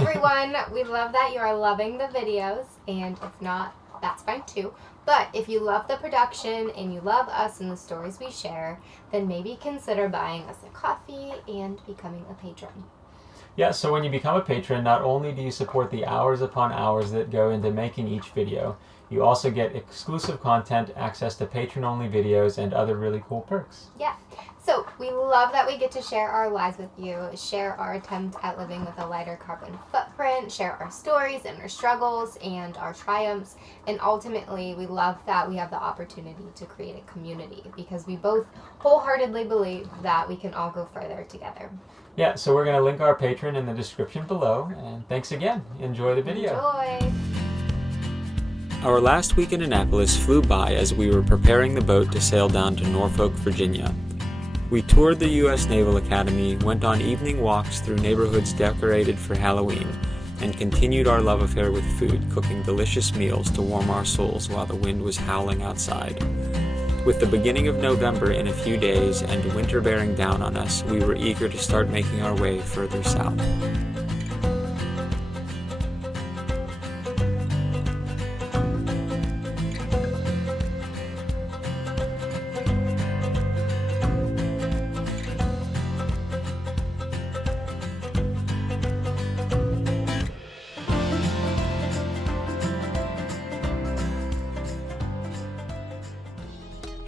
everyone. We love that you are loving the videos, and if not, that's fine too. But if you love the production and you love us and the stories we share, then maybe consider buying us a coffee and becoming a patron. Yeah, so when you become a patron, not only do you support the hours upon hours that go into making each video, you also get exclusive content, access to patron-only videos, and other really cool perks. Yeah. So we love that we get to share our lives with you, share our attempt at living with a lighter carbon footprint, share our stories and our struggles and our triumphs, and ultimately we love that we have the opportunity to create a community because we both wholeheartedly believe that we can all go further together. Yeah, so we're going to link our Patreon in the description below, and thanks again. Enjoy the video. Enjoy! Our last week in Annapolis flew by as we were preparing the boat to sail down to Norfolk, Virginia. We toured the U.S. Naval Academy, went on evening walks through neighborhoods decorated for Halloween, and continued our love affair with food, cooking delicious meals to warm our souls while the wind was howling outside. With the beginning of November in a few days and winter bearing down on us, we were eager to start making our way further south.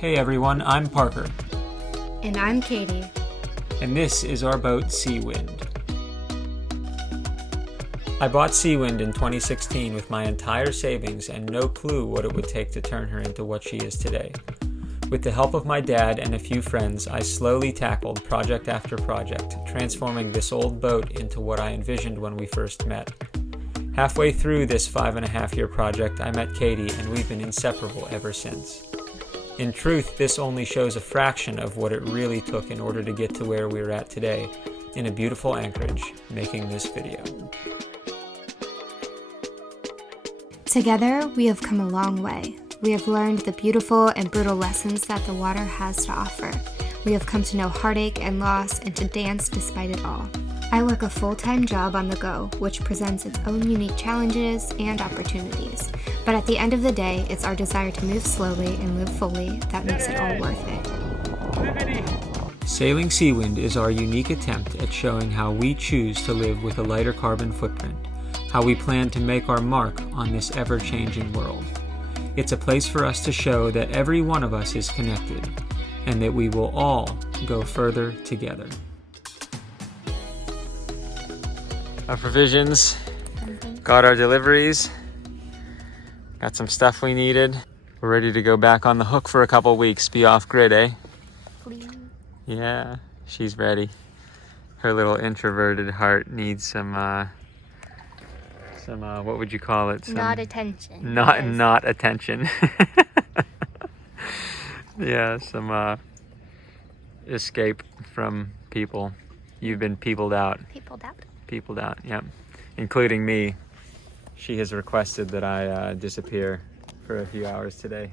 Hey everyone, I'm Parker. And I'm Katie. And this is our boat, Seawind. I bought Seawind in 2016 with my entire savings and no clue what it would take to turn her into what she is today. With the help of my dad and a few friends, I slowly tackled project after project, transforming this old boat into what I envisioned when we first met. Halfway through this 5.5-year project, I met Katie, and we've been inseparable ever since. In truth, this only shows a fraction of what it really took in order to get to where we're at today, in a beautiful Anchorage, making this video. Together, we have come a long way. We have learned the beautiful and brutal lessons that the water has to offer. We have come to know heartache and loss and to dance despite it all. I work a full-time job on the go, which presents its own unique challenges and opportunities. But at the end of the day, it's our desire to move slowly and live fully that makes it all worth it. Sailing Seawind is our unique attempt at showing how we choose to live with a lighter carbon footprint, how we plan to make our mark on this ever-changing world. It's a place for us to show that every one of us is connected, and that we will all go further together. Our provisions, got our deliveries, got some stuff we needed. We're ready to go back on the hook for a couple weeks, be off grid, eh? Please. Yeah, she's ready. Her little introverted heart needs some what would you call it? Not attention. Not attention. Yeah, some escape from people. You've been peopled out. Peopled out, yep. Including me. She has requested that I disappear for a few hours today.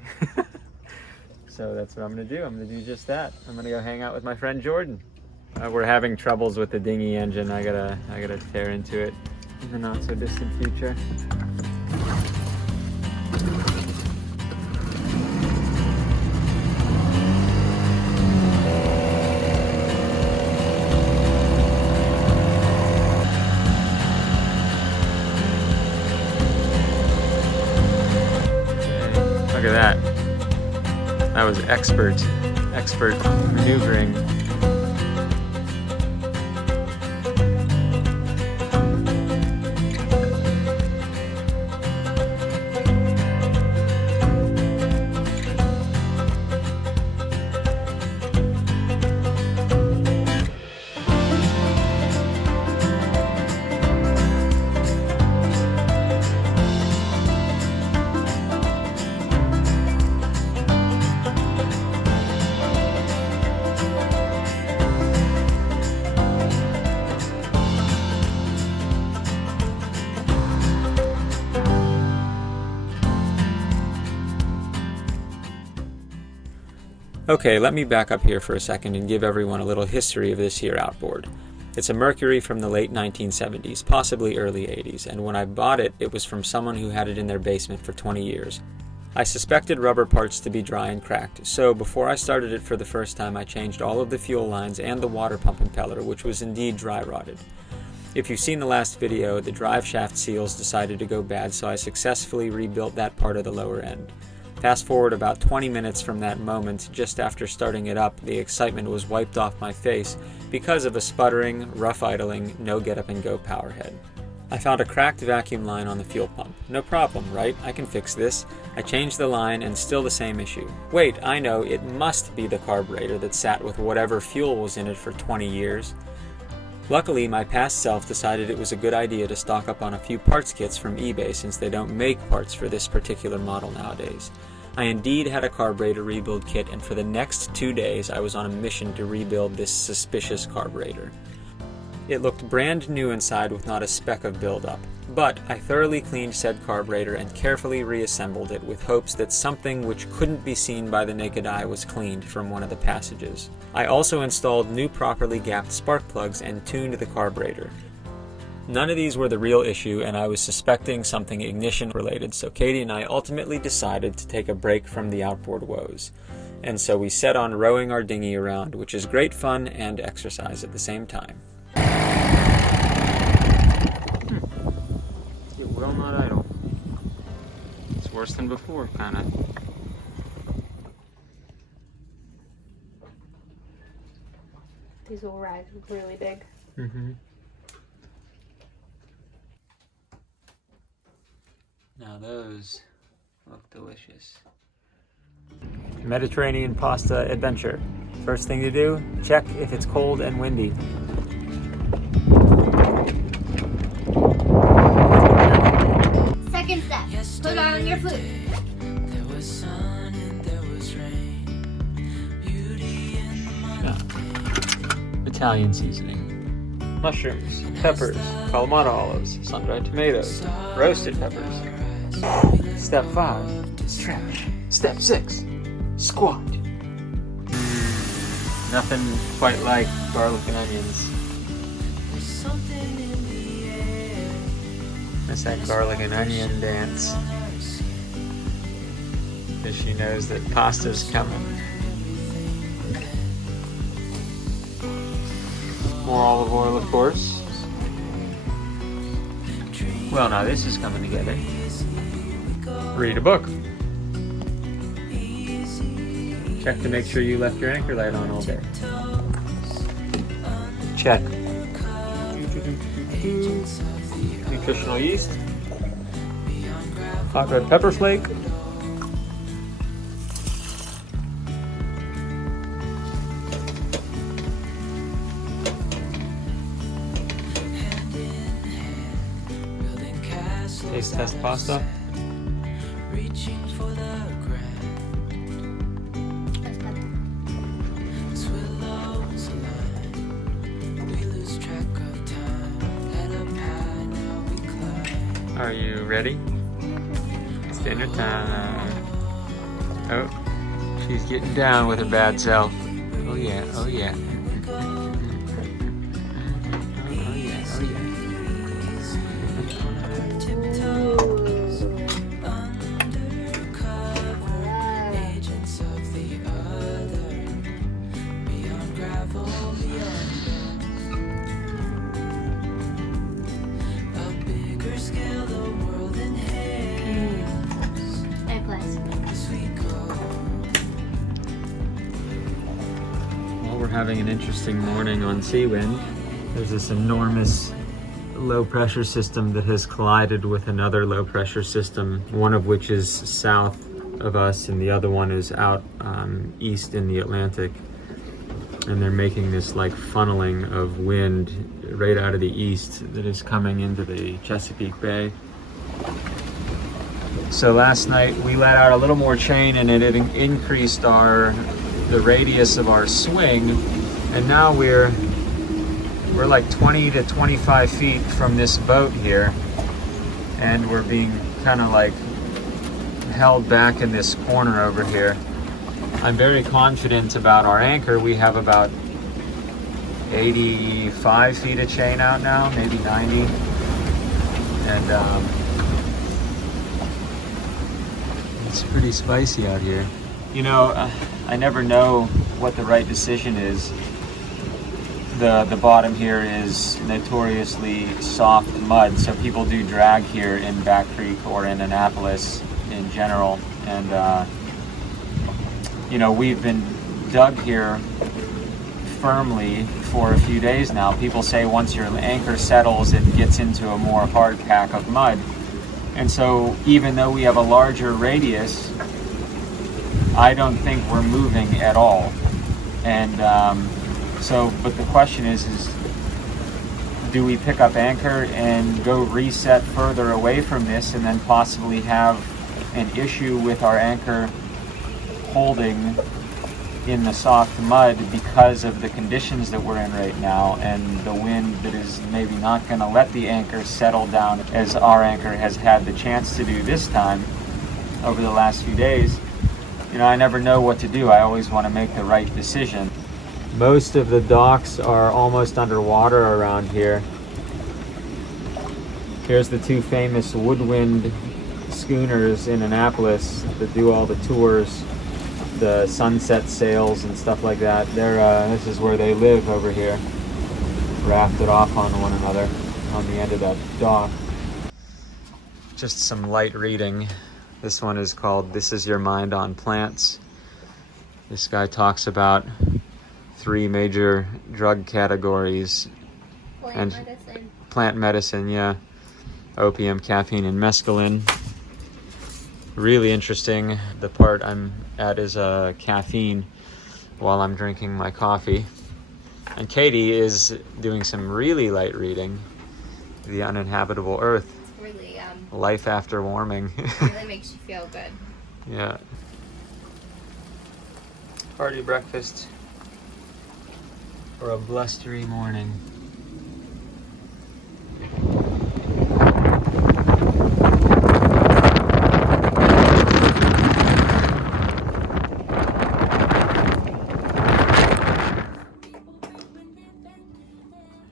So that's what I'm gonna do. I'm gonna do just that. I'm gonna go hang out with my friend Jordan. We're having troubles with the dinghy engine. I gotta tear into it in the not so distant future. Look at that. That was expert maneuvering. Okay, let me back up here for a second and give everyone a little history of this here outboard. It's a Mercury from the late 1970s, possibly early 80s, and when I bought it, it was from someone who had it in their basement for 20 years. I suspected rubber parts to be dry and cracked, so before I started it for the first time, I changed all of the fuel lines and the water pump impeller, which was indeed dry rotted. If you've seen the last video, the drive shaft seals decided to go bad, so I successfully rebuilt that part of the lower end. Fast forward about 20 minutes from that moment, just after starting it up, the excitement was wiped off my face because of a sputtering, rough idling, no get up and go power head. I found a cracked vacuum line on the fuel pump. No problem, right? I can fix this. I changed the line and still the same issue. Wait, I know, it must be the carburetor that sat with whatever fuel was in it for 20 years. Luckily, my past self decided it was a good idea to stock up on a few parts kits from eBay since they don't make parts for this particular model nowadays. I indeed had a carburetor rebuild kit, and for the next 2 days I was on a mission to rebuild this suspicious carburetor. It looked brand new inside with not a speck of buildup, but I thoroughly cleaned said carburetor and carefully reassembled it with hopes that something which couldn't be seen by the naked eye was cleaned from one of the passages. I also installed new properly gapped spark plugs and tuned the carburetor. None of these were the real issue, and I was suspecting something ignition related, so Katie and I ultimately decided to take a break from the outboard woes. And so we set on rowing our dinghy around, which is great fun and exercise at the same time. It will not idle. It's worse than before, kinda. These will rise really big. Mm-hmm. Now those look delicious. Mediterranean pasta adventure. First thing to do, check if it's cold and windy. Second step, put on your flute. There was sun and there was rain. Beauty in the mountain. Italian seasoning. Mushrooms, peppers, Kalamata olives, sun-dried tomatoes, roasted peppers. Step 5, stretch. Step 6, squat. Nothing quite like garlic and onions. There's something in the air. That's that garlic and onion dance. Because she knows that pasta's coming. More olive oil, of course. Well, now this is coming together. Read a book. Check to make sure you left your anchor light on all day. Check. Nutritional yeast. Hot red pepper flake. Taste test pasta. Reaching for the ground. As willows align, we lose track of time. Head up high, now we climb. Are you ready? It's dinner time. Oh, she's getting down with her bad self. Oh yeah, oh yeah. Tiptoes undercover, agents of the other. Beyond gravel, beyond a bigger scale, the world inhales as we go. Well, we're having an interesting morning on Seawind. There's this enormous low pressure system that has collided with another low pressure system, one of which is south of us and the other one is out east in the Atlantic. And they're making this like funneling of wind right out of the east that is coming into the Chesapeake Bay. So last night we let out a little more chain and it increased the radius of our swing, and now we're like 20 to 25 feet from this boat here, and we're being kind of like held back in this corner over here. I'm very confident about our anchor. We have about 85 feet of chain out now, maybe 90. And it's pretty spicy out here. You know, I never know what the right decision is. The bottom here is notoriously soft mud, so people do drag here in Back Creek or in Annapolis in general. And you know, we've been dug here firmly for a few days now. People say once your anchor settles, it gets into a more hard pack of mud. And so even though we have a larger radius, I don't think we're moving at all. And but the question is do we pick up anchor and go reset further away from this and then possibly have an issue with our anchor holding in the soft mud because of the conditions that we're in right now and the wind that is maybe not going to let the anchor settle down as our anchor has had the chance to do this time over the last few days. You know, I never know what to do. I always want to make the right decision. Most of the docks are almost underwater around here. Here's the two famous woodwind schooners in Annapolis that do all the tours, the sunset sails and stuff like that. This is where they live over here, rafted off on one another on the end of that dock. Just some light reading. This one is called "This Is Your Mind on Plants." This guy talks about 3 major drug categories. Plant medicine, yeah. Opium, caffeine, and mescaline. Really interesting. The part I'm at is caffeine while I'm drinking my coffee. And Katie is doing some really light reading. The Uninhabitable Earth. Really, Life After Warming. really makes you feel good. Yeah. Hearty breakfast for a blustery morning.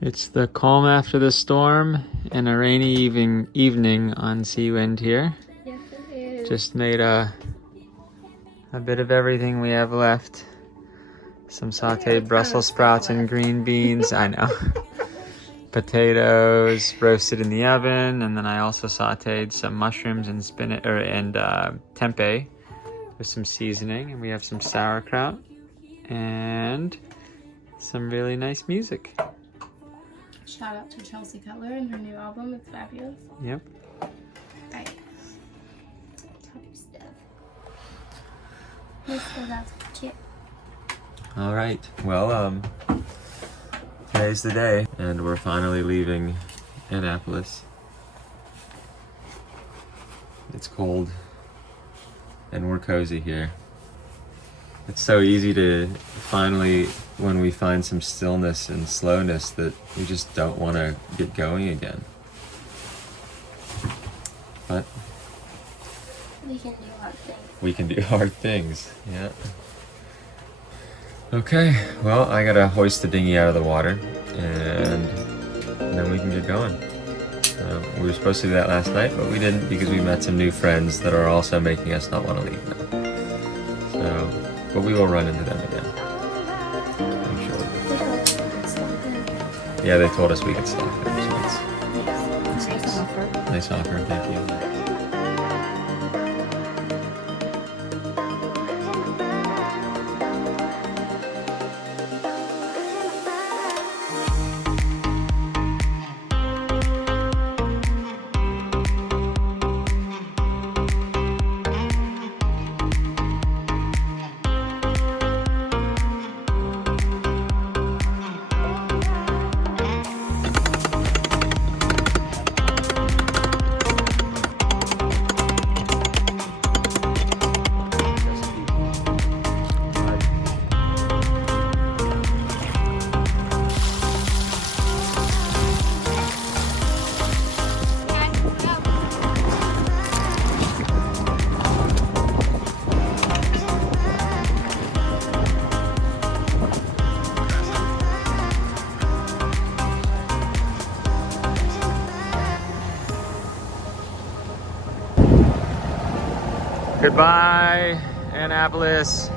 It's the calm after the storm and a rainy evening on Seawind here. Yes, it is. Just made a bit of everything we have left. Some sauteed Brussels sprouts and green beans. I know. Potatoes roasted in the oven, and then I also sauteed some mushrooms and spinach and tempeh with some seasoning, and we have some sauerkraut and some really nice music. Shout out to Chelsea Cutler and her new album. It's fabulous. Yep. Right. Top stuff. Let's go down to the chip. All right. Well, today's the day, and we're finally leaving Annapolis. It's cold, and we're cozy here. It's so easy to finally, when we find some stillness and slowness, that we just don't want to get going again. But We can do hard things. we can do hard things. Yeah. Okay, well, I gotta hoist the dinghy out of the water, and then we can get going. We were supposed to do that last night, but we didn't because we met some new friends that are also making us not want to leave now. So, but we will run into them again. I'm sure. Yeah, they told us we could stop there, so it's Nice offer. nice offer. Thank you. Goodbye, Annapolis.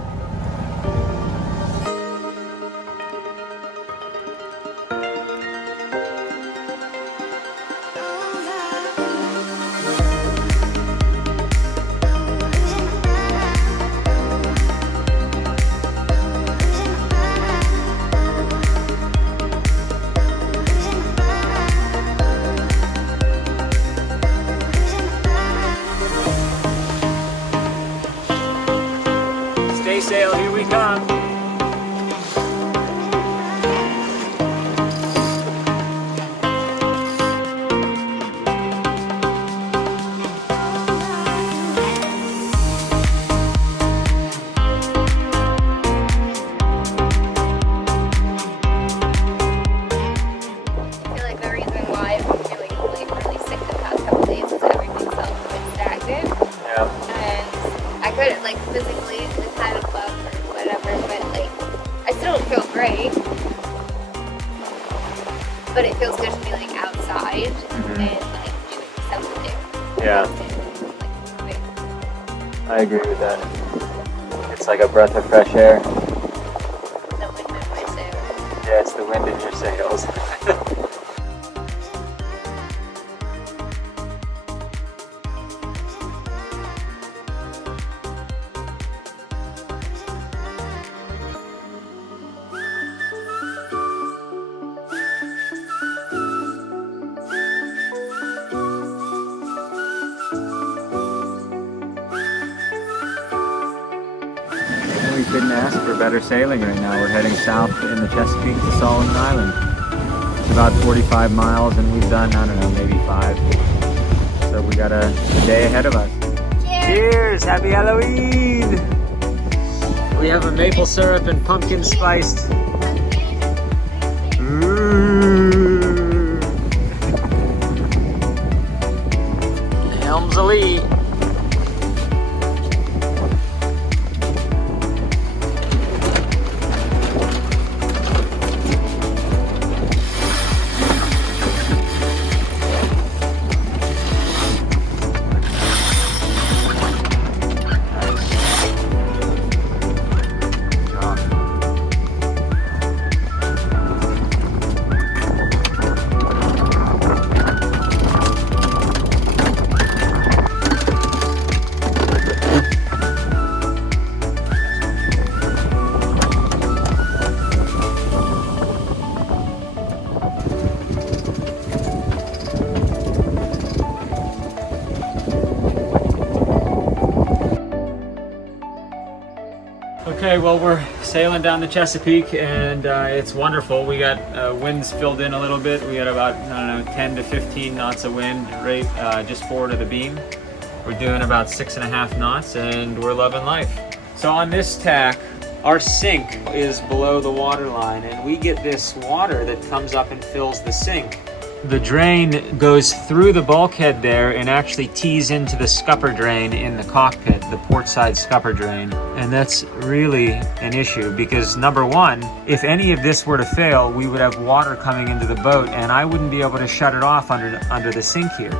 Stay sail, here we come. I feel like the reason why I've been feeling really sick the past couple days is everything felt a bit stagnant. Yeah. And I couldn't like physically like had a club or whatever, but like I still don't feel great. But it feels good to be like outside and like doing something new. Yeah. Like, moving. I agree with that. It's like a breath of fresh air. The wind in my sails. Yeah, it's the wind in your sails. We couldn't ask for better sailing right now. We're heading south in the Chesapeake to Solomon Island. It's about 45 miles and we've done, I don't know, maybe 5. So we got a day ahead of us. Cheers! Happy Halloween! We have a maple syrup and pumpkin spiced. Ooh. Helms a lee. Okay, well we're sailing down the Chesapeake and it's wonderful. We got winds filled in a little bit. We got about, I don't know, 10 to 15 knots of wind right just forward of the beam. We're doing about 6.5 knots and we're loving life. So on this tack, our sink is below the water line and we get this water that comes up and fills the sink. The drain goes through the bulkhead there and actually tees into the scupper drain in the cockpit, the port side scupper drain. And that's really an issue because number one, if any of this were to fail, we would have water coming into the boat and I wouldn't be able to shut it off under the sink here.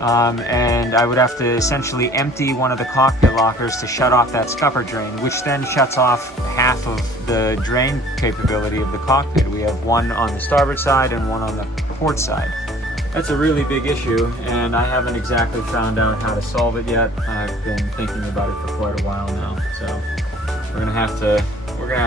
And I would have to essentially empty one of the cockpit lockers to shut off that scupper drain, which then shuts off half of the drain capability of the cockpit. We have one on the starboard side and one on the port side. That's a really big issue and I haven't exactly found out how to solve it yet. I've been thinking about it for quite a while now, so we're gonna have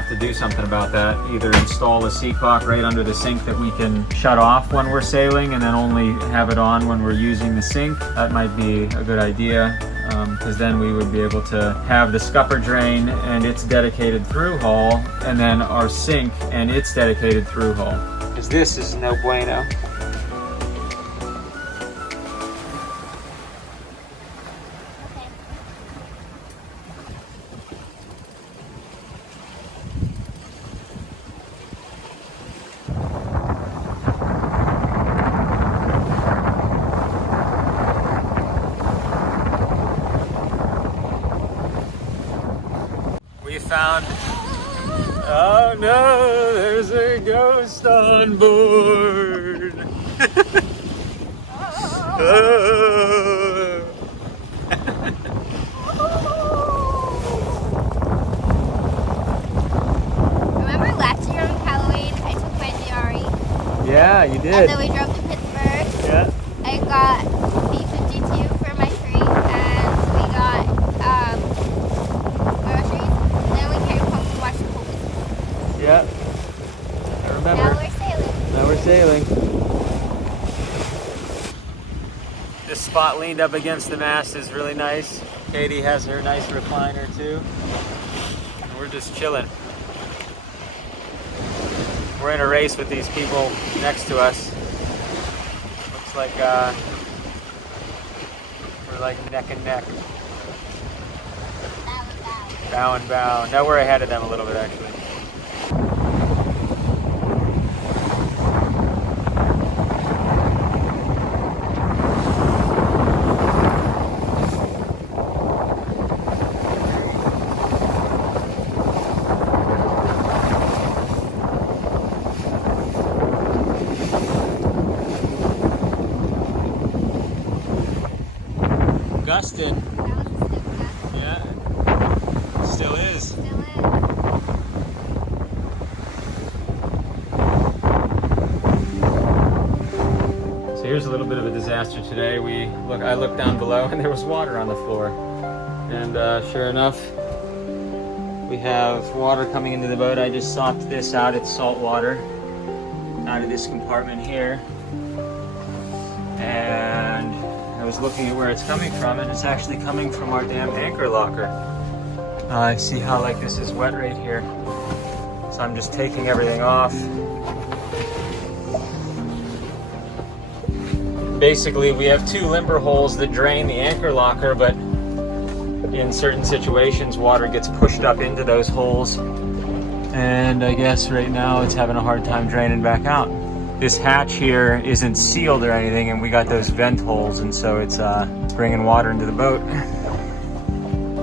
to do something about that. Either install a sea clock right under the sink that we can shut off when we're sailing and then only have it on when we're using the sink. That might be a good idea because then we would be able to have the scupper drain and its dedicated through hull and then our sink and its dedicated through hull. Because this is no bueno. We found, oh no, there's a ghost on board. Oh. did. And then we drove to Pittsburgh. Yeah. I got B-52 for my treat, and we got groceries. And then we came home and watched the movies. Yeah. I remember. Now we're sailing. Now we're sailing. This spot leaned up against the mast is really nice. Katie has her nice recliner too. And we're just chilling. We're in a race with these people next to us. Looks like we're like neck and neck. Bow and bow. No, we're ahead of them a little bit actually. Gustin. Yeah. Still is. So here's a little bit of a disaster today. I looked down below and there was water on the floor. And sure enough, we have water coming into the boat. I just sopped this out. It's salt water out of this compartment here. And I was looking at where it's coming from, and it's actually coming from our damn anchor locker. I see how like this is wet right here. So I'm just taking everything off. Basically, we have two limber holes that drain the anchor locker, but in certain situations, water gets pushed up into those holes. And I guess right now it's having a hard time draining back out. This hatch here isn't sealed or anything, and we got those vent holes, and so it's bringing water into the boat.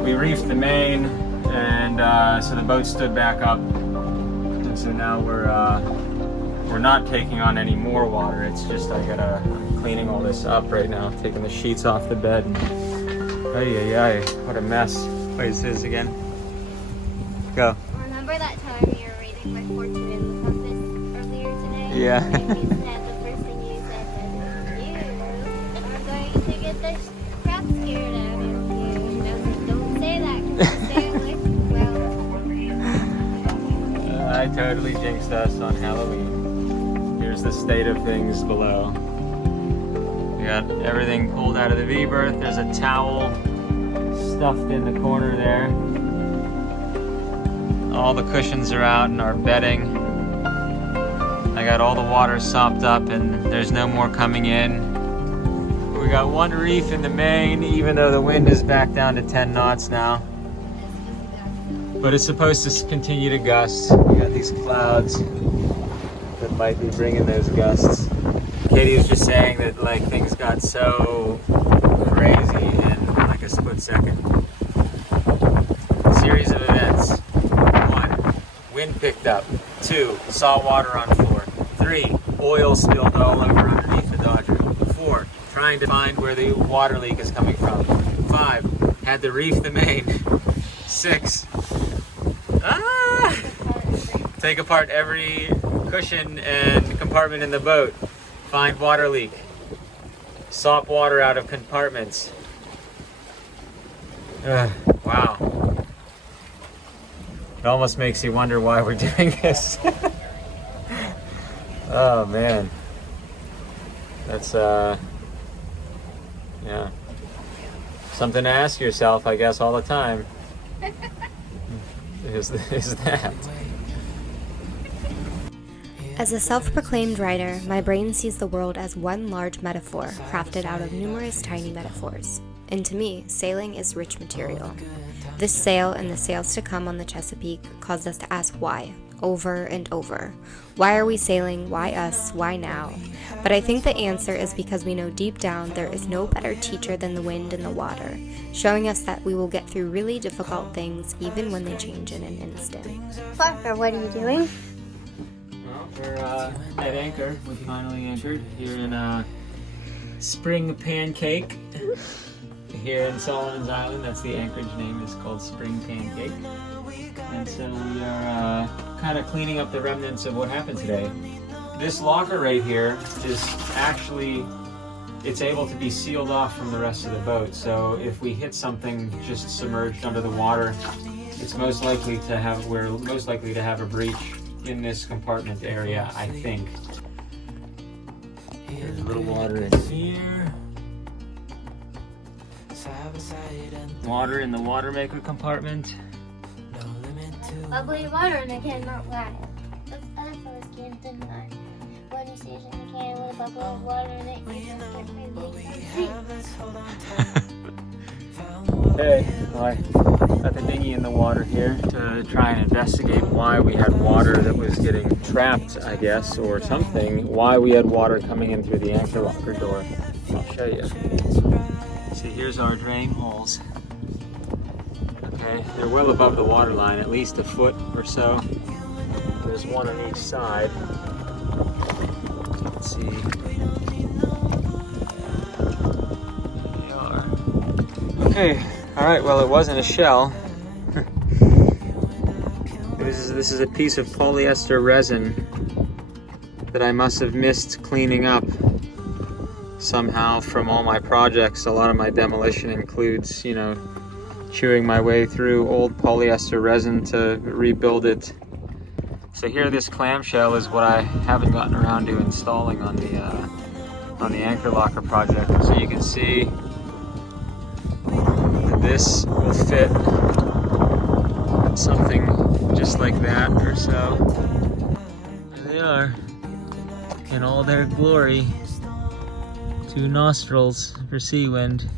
We reefed the main, and so the boat stood back up, and so now we're not taking on any more water. It's just I'm cleaning all this up right now, taking the sheets off the bed. Ay, what a mess. Wait, this is again. Go. Remember that time you were reading my fortune in the compass earlier today? Yeah. And you said, the first thing you said was, you are going to get the crap scared out of you. And I was like, don't say that, because I'm staying away from well. I totally jinxed us on Halloween. Here's the state of things below. We got everything pulled out of the V-berth. There's a towel stuffed in the corner there. All the cushions are out and our bedding. I got all the water sopped up and there's no more coming in. We got one reef in the main, even though the wind is back down to 10 knots now. But it's supposed to continue to gust. We got these clouds that might be bringing those gusts. Katie was just saying that like things got so crazy in like a split second. Series of events. 1, wind picked up. 2, salt water on floor. 3, oil spilled all over underneath the Dodger. 4, trying to find where the water leak is coming from. 5, had to reef the main. 6, take apart every cushion and compartment in the boat. Find water leak. Sop water out of compartments. Wow. It almost makes you wonder why we're doing this. Oh man. That's yeah. Something to ask yourself, I guess, all the time. Is that? As a self-proclaimed writer, my brain sees the world as one large metaphor crafted out of numerous tiny metaphors. And to me, sailing is rich material. This sail and the sails to come on the Chesapeake caused us to ask why, over and over. Why are we sailing? Why us? Why now? But I think the answer is because we know deep down there is no better teacher than the wind and the water, showing us that we will get through really difficult things even when they change in an instant. Parker, what are you doing? Well, we're at anchor. We finally anchored here in Spring Pancake. Here in Solomon's Island, that's the anchorage name, is called Spring Pancake. And so we are kind of cleaning up the remnants of what happened today. this locker right here is actually, it's able to be sealed off from the rest of the boat. So if we hit something just submerged under the water, it's most likely to have, we're most likely to have a breach in this compartment area, I think. There's a little water in here. Water in the water maker compartment. Bubbly water in a can, not lie. That's other fellas can't deny. When you station in a can with a bubble of water in it, you just get crazy. Hey, well, I got the dinghy in the water here to try and investigate why we had water that was getting trapped, I guess, or something. Why we had water coming in through the anchor locker door. I'll show you. See, here's our drain holes. Okay, they're well above the water line, at least a foot or so. There's one on each side. Let's see. There they are. Okay, alright, well, it wasn't a shell. This is a piece of polyester resin that I must have missed cleaning up somehow from all my projects. A lot of my demolition includes, you know, chewing my way through old polyester resin to rebuild it. So here, this clamshell is what I haven't gotten around to installing on the anchor locker project. So you can see that this will fit something just like that or so. There they are in all their glory. 2 nostrils for Seawind.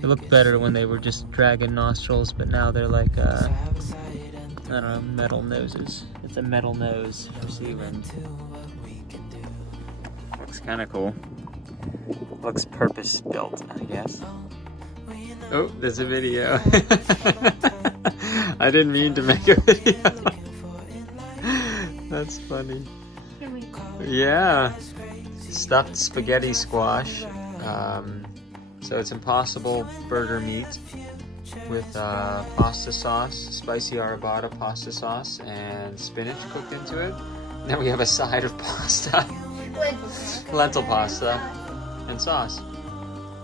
They looked better when they were just dragon nostrils, but now they're like, I don't know, metal noses. It's a metal nose for Seawind. Looks kind of cool. Looks purpose built, I guess. Oh, there's a video. I didn't mean to make a video. That's funny. Yeah. Stuffed spaghetti squash. So it's Impossible burger meat with pasta sauce, spicy arrabbiata pasta sauce, and spinach cooked into it. Then we have a side of pasta, lentil pasta, and sauce.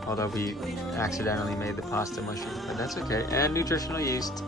Although we accidentally made the pasta mushroom, but that's okay. And nutritional yeast.